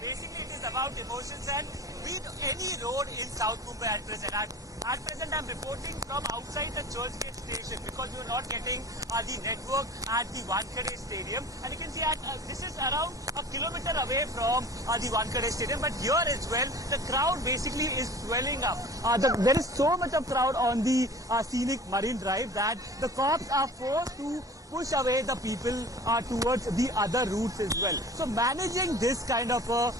Basically, it is about emotions and with any road in South Mumbai at present. At present, I'm reporting from outside the Churchgate station because we are not getting the network at the Wankhede Stadium. And you can see this is around a kilometer away from the Wankhede Stadium. But here as well, the crowd basically is swelling up. There is so much of crowd on the scenic Marine Drive that the cops are forced to push away the people towards the other routes as well. So managing this kind of a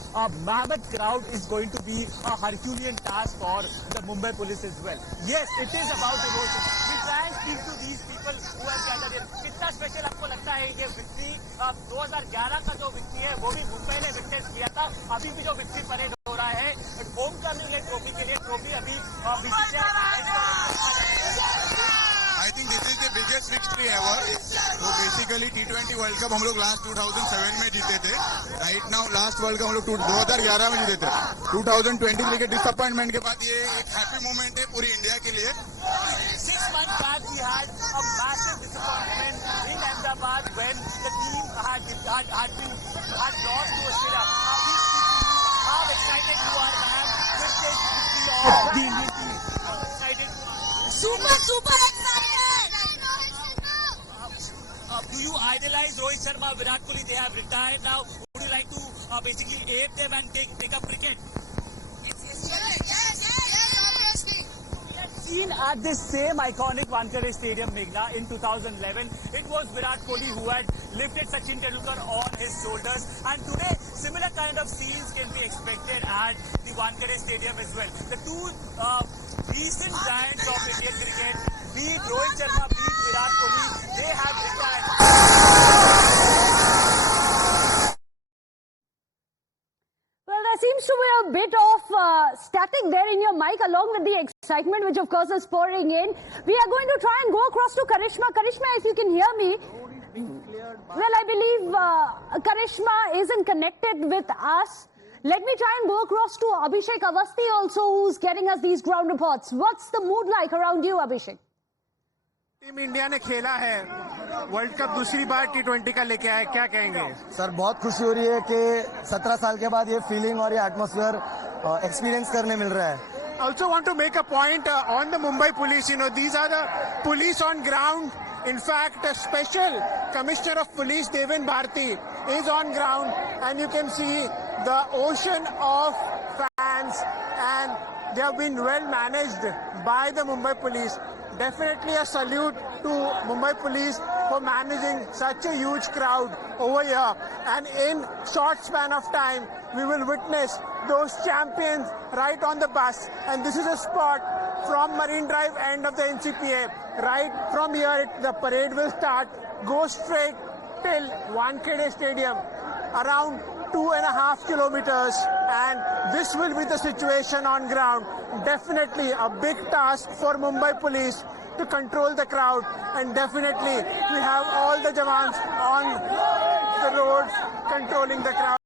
mammoth crowd is going to be a Herculean task for the Mumbai police as well. Yes, it is about emotion. We try and speak to these people who have gathered here. कितना special आपको लगता है ये victory 2011 का जो victory है वो भी मुंबई ने विटनेस किया था. अभी भी जो विक्ट्री परेड हो रहा है होम टर्निंग है ट्रॉफी के लिए. ट्रॉफी अभी I think this is the biggest victory ever. So basically T20 World Cup हम लोग लास्ट 2007 में जीते थे. Right now last world cup हम लोग 2011 में जीते थे. 2023 के डिसअपॉइंटमेंट के बाद ये एक हैप्पी मोमेंट है पूरी इंडिया के लिए. 6 months back we had a massive disappointment in Ahmedabad when the team had lost to Australia. How excited you are, man, with this victory of the Indian team? Excited? Super excited! Do you idolize Rohit Sharma, Virat Kohli? They have retired now. Would you like to basically ape them and take up cricket? Yes, obviously. We had seen at this same iconic Wankhede Stadium, Meghna, in 2011. It was Virat Kohli who had lifted Sachin Tendulkar on his shoulders. And today, similar kind of scenes can be expected at the Wankhede Stadium as well. The two recent giants of Indian cricket, be it Rohit Sharma, be it Virat Kohli, they have retired. Well, there seems to be a bit of static there in your mic along with the excitement which of course is pouring in. We are going to try and go across to Karishma. Karishma, if you can hear me. Well, I believe Karishma isn't connected with us. Let me try and go across to Abhishek Avasthi also, who's getting us these ground reports. What's the mood like around you, Abhishek? Team India ने खेला है world cup दूसरी बार T20 का लेके आया, क्या कहेंगे? Sir बहुत खुशी हो रही है कि 17 साल के बाद ये फीलिंग और ये एटमॉस्फेयर एक्सपीरियंस करने मिल रहा है. Also want to make a point on the Mumbai police. You know, these are the police on ground. In fact, a special commissioner of police, Devin Bharti, is on ground, and you can see the ocean of fans, and they have been well managed by the Mumbai police. Definitely a salute to Mumbai police for managing such a huge crowd over here. And in short span of time, we will witness those champions right on the bus. And this is a spot from Marine Drive, end of the NCPA. Right from here, the parade will start, go straight till Wankhede Stadium, around 2.5 kilometers, and this will be the situation on ground. Definitely a big task for Mumbai police to control the crowd, and definitely we have all the Jawans on the roads controlling the crowd.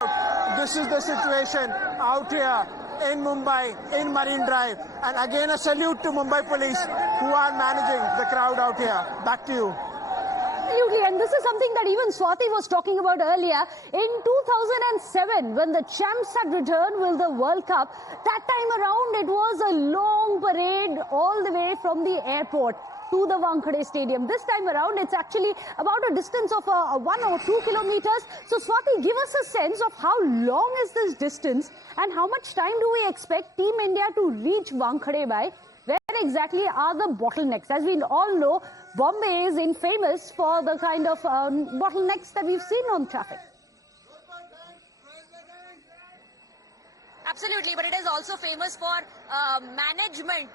This is the situation out here in Mumbai, in Marine Drive, and again a salute to Mumbai police who are managing the crowd out here. Back to you. Absolutely, and this is something that even Swati was talking about earlier. In 2007, when the champs had returned with the World Cup, that time around it was a long parade all the way from the airport to the Wankhede Stadium. This time around, it's actually about a distance of 1 or 2 kilometers. So Swati, give us a sense of how long is this distance and how much time do we expect Team India to reach Wankhede by? Where exactly are the bottlenecks? As we all know, Bombay is infamous for the kind of bottlenecks that we've seen on traffic. Absolutely, but it is also famous for management,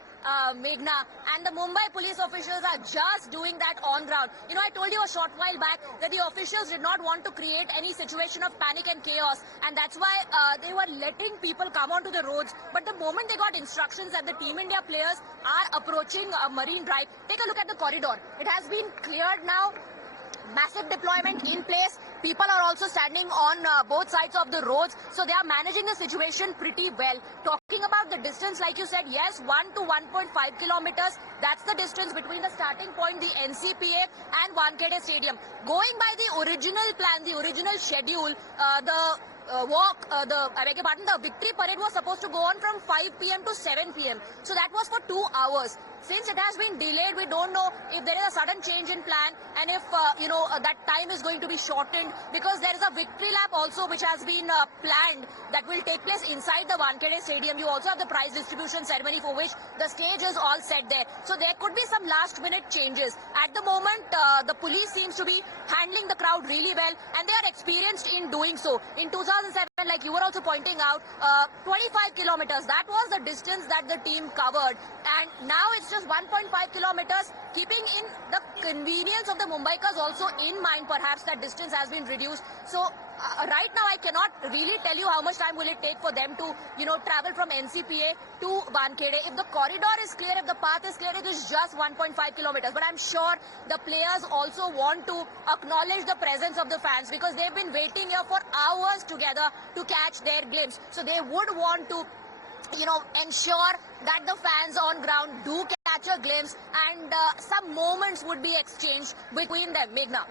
Meghna, and the Mumbai police officials are just doing that on ground. You know, I told you a short while back that the officials did not want to create any situation of panic and chaos, and that's why they were letting people come onto the roads. But the moment they got instructions that the Team India players are approaching Marine Drive, take a look at the corridor. It has been cleared now. Massive deployment in place. People are also standing on both sides of the roads, so they are managing the situation pretty well. Talking about the distance, like you said, yes, 1 to 1.5 kilometers. That's the distance between the starting point, the NCPA, and Wankhede Stadium. Going by the original plan, the original schedule, the the victory parade was supposed to go on from 5 p.m. to 7 p.m. So that was for 2 hours. Since it has been delayed, we don't know if there is a sudden change in plan and if, that time is going to be shortened, because there is a victory lap also which has been planned that will take place inside the Wankhede Stadium. You also have the prize distribution ceremony for which the stage is all set there. So there could be some last minute changes. At the moment, the police seems to be handling the crowd really well, and they are experienced in doing so. In 2007, like you were also pointing out, 25 kilometers, that was the distance that the team covered. And now it's just 1.5 kilometers, keeping in the convenience of the Mumbaikars also in mind. Perhaps that distance has been reduced. So right now I cannot really tell you how much time will it take for them to, travel from NCPA to Wankhede. If the corridor is clear, if the path is clear, it is just 1.5 kilometers. But I'm sure the players also want to acknowledge the presence of the fans, because they've been waiting here for hours together to catch their glimpse. So they would want to ensure that the fans on ground do catch a glimpse, and some moments would be exchanged between them. Meghna.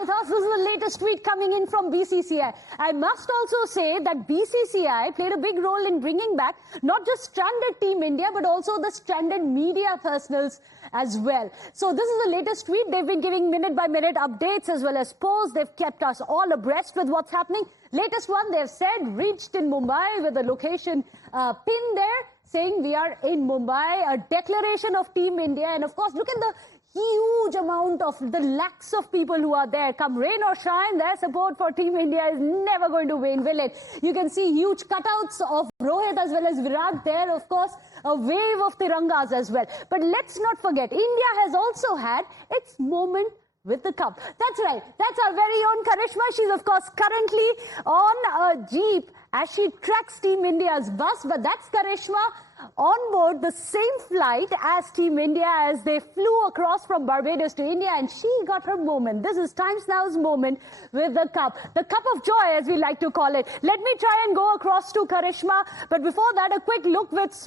This is the latest tweet coming in from BCCI. I must also say that BCCI played a big role in bringing back not just stranded Team India, but also the stranded media personals as well. So this is the latest tweet. They've been giving minute-by-minute updates as well as posts. They've kept us all abreast with what's happening. Latest one, they've said, reached in Mumbai with the location pinned there, saying we are in Mumbai, a declaration of Team India. And of course, look at the huge amount of the lakhs of people who are there. Come rain or shine, their support for Team India is never going to wane, will it? You can see huge cutouts of Rohit as well as Virat there. Of course, a wave of Tirangas as well. But let's not forget, India has also had its moment with the cup. That's right. That's our very own Karishma. She's, of course, currently on a jeep as she tracks Team India's bus. But that's Karishma on board the same flight as Team India as they flew across from Barbados to India, and she got her moment. This is Times Now's moment with the cup of joy, as we like to call it. Let me try and go across to Karishma, but before that, a quick look with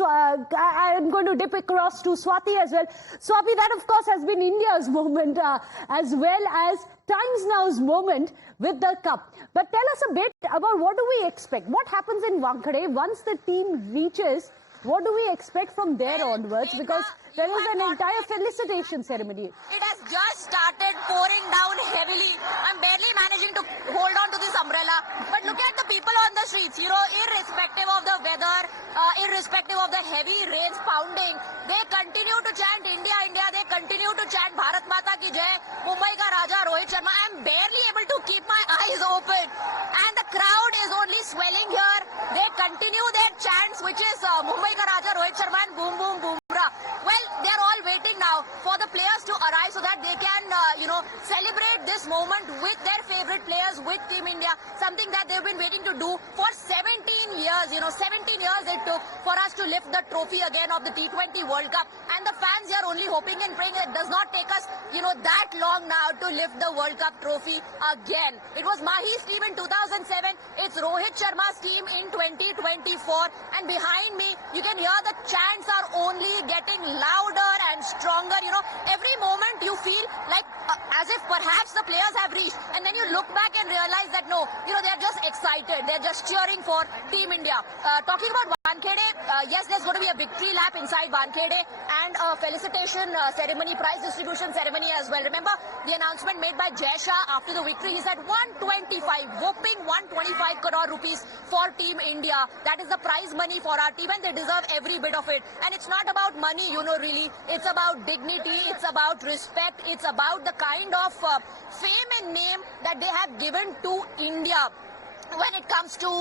I'm going to dip across to Swati as well. Swati, that of course has been India's moment as well as Times Now's moment with the cup. But tell us a bit about what do we expect? What happens in Wankhede once the team reaches? What do we expect from there onwards? Because there was an entire felicitation ceremony. It has just started pouring down heavily. I'm barely managing to hold on to this umbrella. But look at the people on the streets, irrespective of the weather, irrespective of the heavy rains pounding, they continue to chant India, India. They continue to chant Bharat Mata Ki Jai, Mumbai Ka Raja Rohit Sharma. I'm barely able to keep my eyes open. And the crowd is only swelling here. They continue their chants, which is Mumbai Ka Raja Rohit Sharma and Boom Boom Boomra. Well, they're all waiting now for the players to arrive so that they can, celebrate this moment with their favorite players, with Team India. Something that they've been waiting to do for 17 years. 17 years it took for us to lift the trophy again of the T20 World Cup. And the fans here only hoping and praying it does not take us, that long now to lift the World Cup trophy again. It was Mahi's team in 2007. It's Rohit Sharma's team in 2024. And behind me, you can hear the chants are only getting louder and stronger. Every moment you feel like as if perhaps the players have reached. And then you look back and realize that no, they're just excited. They're just cheering for Team India. Talking about Wankhede, yes, there's going to be a victory lap inside Wankhede and a felicitation ceremony, prize distribution ceremony as well. Remember the announcement made by Jai Shah after the victory? He said 125, whopping 125 crore rupees for Team India. That is the prize money for our team, and they deserve every bit of it. And it's not about money, really. It's about dignity. It's about respect. It's about the kind of fame and name that they have given to India when it comes to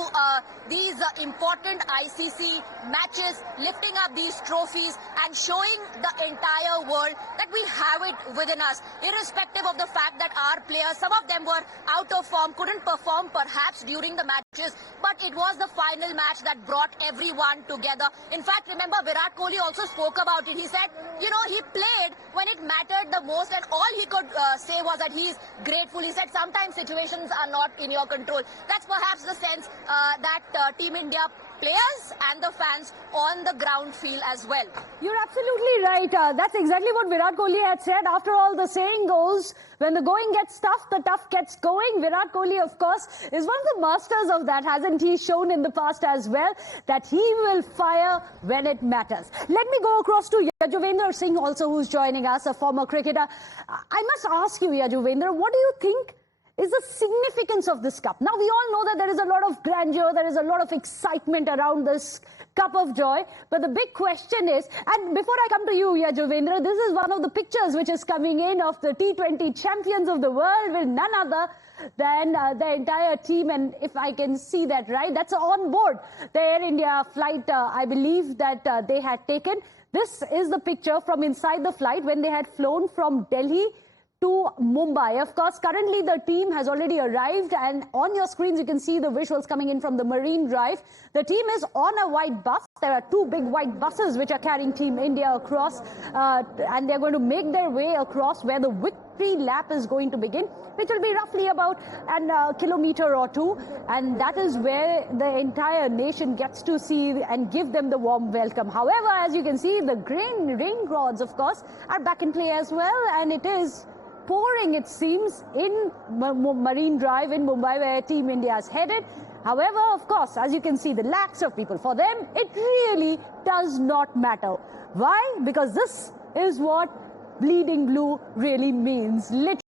these important ICC matches, lifting up these trophies and showing the entire world that we have it within us, irrespective of the fact that our players, some of them were out of form, couldn't perform perhaps during the matches, but it was the final match that brought everyone together. In fact, remember, Virat Kohli also spoke about it. He said, he played when it mattered the most, and all he could say was that he is grateful. He said sometimes situations are not in your control. That's perhaps the sense that Team India players and the fans on the ground feel as well. You're absolutely right. That's exactly what Virat Kohli had said. After all, the saying goes, when the going gets tough, the tough gets going. Virat Kohli, of course, is one of the masters of that, hasn't he shown in the past as well, that he will fire when it matters. Let me go across to Yajurvindra Singh also, who's joining us, a former cricketer. I must ask you, Yajurvindra, what do you think is the significance of this cup? Now, we all know that there is a lot of grandeur, there is a lot of excitement around this cup of joy. But the big question is, and before I come to you, Yajurvindra, this is one of the pictures which is coming in of the T20 champions of the world with none other than the entire team. And if I can see that right, that's on board the Air India flight, I believe, that they had taken. This is the picture from inside the flight when they had flown from Delhi to Mumbai. Of course, currently the team has already arrived, and on your screens you can see the visuals coming in from the Marine Drive. The team is on a white bus. There are two big white buses which are carrying Team India across, and they're going to make their way across where the victory lap is going to begin, which will be roughly about a kilometer or two, and that is where the entire nation gets to see and give them the warm welcome. However, as you can see, the rain rods, of course, are back in play as well, and it is pouring, it seems, in Marine Drive in Mumbai, where Team India is headed. However, of course, as you can see, the lakhs of people, for them, it really does not matter. Why? Because this is what bleeding blue really means. Literally.